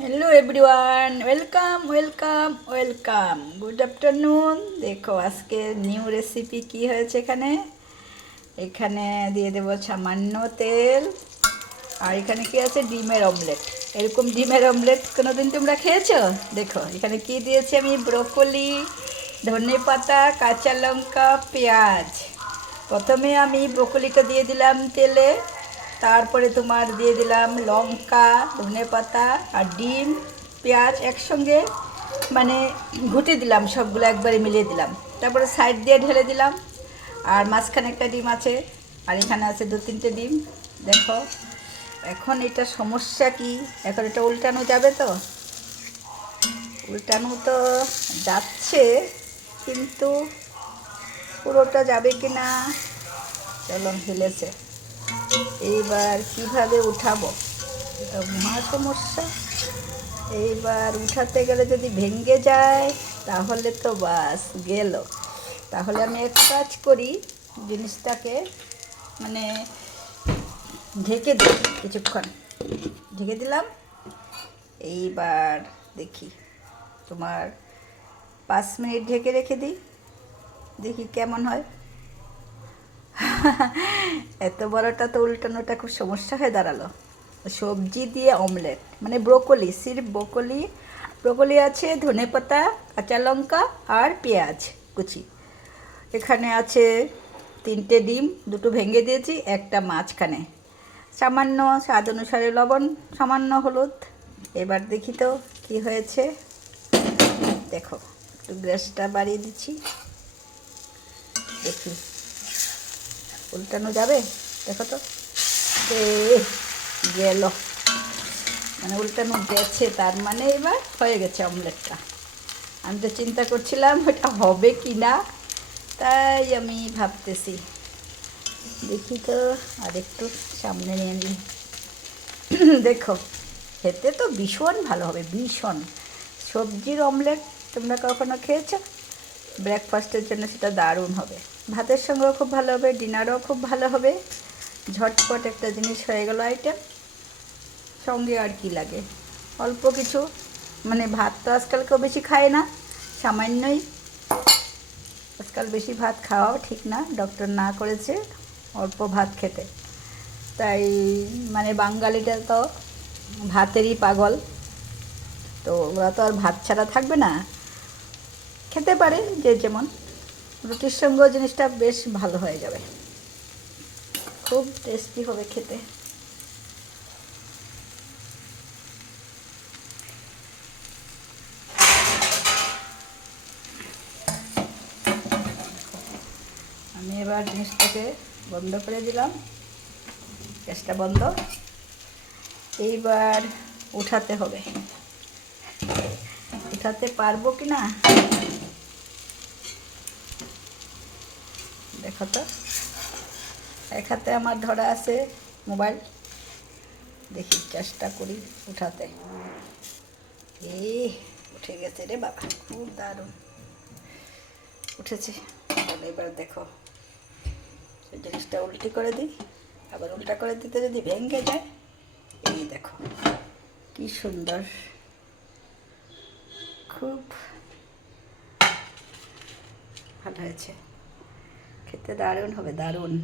Hello everyone welcome welcome welcome good afternoon. देखो आज के নিউ রেসিপি কি হয়েছে এখানে এখানে দিয়ে দেব সামান্য তেল। আর এখানে কি আছে ডিমের অমলেট। এরকম ডিমের অমলেট কোনোদিন তোমরা খেয়েছো? দেখো এখানে কি দিয়েছি আমি, ব্রোকলি, ধনেপাতা, কাঁচা লঙ্কা, পেঁয়াজ। প্রথমে আমি ব্রোকলিটা দিয়ে দিলাম তেলে, তারপরে তোমার দিয়ে দিলাম লঙ্কা, ধনেপাতা আর ডিম, পেঁয়াজ একসঙ্গে মানে ঘুটে দিলাম, সবগুলো একবারে মিলিয়ে দিলাম। তারপরে সাইড দিয়ে ঢেলে দিলাম। আর মাঝখানে একটা ডিম আছে, আর এখানে আছে 2-3টে ডিম। দেখো এখন এটা সমস্যা কি, এখন এটা উল্টানো যাবে তো? উল্টানো তো যাচ্ছে, কিন্তু পুরোটা যাবে কি না, চলো হিলেছে। এইবার কিভাবে উঠাবো, এটা মহা সমস্যা। এইবার উঠাতে গেলে যদি ভেঙে যায় তাহলে তো বাস গেল। তাহলে আমি এক কাজ করি, জিনিসটাকে মানে ঢেকে দিই কিছুক্ষণ। ঢেকে দিলাম। এইবার দেখি তোমার 5 মিনিট ঢেকে রেখে দিই, দেখি কেমন হয়। এত বড়টা তো উল্টানোটা খুব সমস্যা হয়ে দাঁড়ালো। সবজি দিয়ে অমলেট মানে ব্রোকলি, সির্ফ ব্রোকলি, ব্রোকলি আছে, ধনেপাতা, কাঁচা লঙ্কা আর পেঁয়াজ কুচি। এখানে আছে 3টে ডিম, 2টো ভেঙে দিয়েছি, একটা মাঝখানে, সামান্য স্বাদ অনুসারে লবণ, সামান্য হলুদ। এবার দেখি তো কি হয়েছে। দেখো একটু গ্যাসটা বাড়িয়ে দিচ্ছি, দেখি উল্টানো যাবে। দেখো তো গেল, মানে উল্টানো গেছে, তার মানে এবার হয়ে গেছে অমলেটটা। আমি তো চিন্তা করছিলাম ওটা হবে কি না, তাই আমি ভাবতেছি। দেখি তো আর একটু সামনে নিয়ে নিই। দেখো খেতে তো ভীষণ ভালো হবে, ভীষণ। সবজির অমলেট তোমরা কখনো খেয়েছো? ব্রেকফাস্টের জন্য সেটা দারুণ হবে, ভাতের সঙ্গেও খুব ভালো হবে, ডিনারও খুব ভালো হবে। ঝটপট একটা জিনিস হয়ে গেল আইটেম। সঙ্গে আর কি লাগে, অল্প কিছু, মানে ভাত তো আজকাল কেউ বেশি খায় না, সামান্যই। আজকাল বেশি ভাত খাওয়াও ঠিক না, ডক্টর না করেছে অল্প ভাত খেতে। তাই মানে বাঙালিটা তো ভাতেরই পাগল, তো ওরা তো আর ভাত ছাড়া থাকবে না। খেতে পারে যে যেমন, রুটির সঙ্গেও জিনিসটা বেশ ভালো হয়ে যাবে, খুব টেস্টি হবে খেতে। আমি এবার জিনিসটাকে বন্ধ করে দিলাম, গ্যাসটা বন্ধ। এইবার উঠাতে হবে, উঠাতে পারবো কি না দেখো তো। এক হাতে আমার ধরা আছে মোবাইল, দেখি চেষ্টা করি উঠাতে। উঠে গেছে রে বাবা, খুব দারুণ উঠেছে। এবার দেখো এই জিনিসটা উল্টি করে দিই, আবার উল্টা করে দিতে যদি ভেঙে যায়, এই দেখো কি সুন্দর, খুব ভালো হয়েছে, খেতে দারুণ হবে, দারুণ।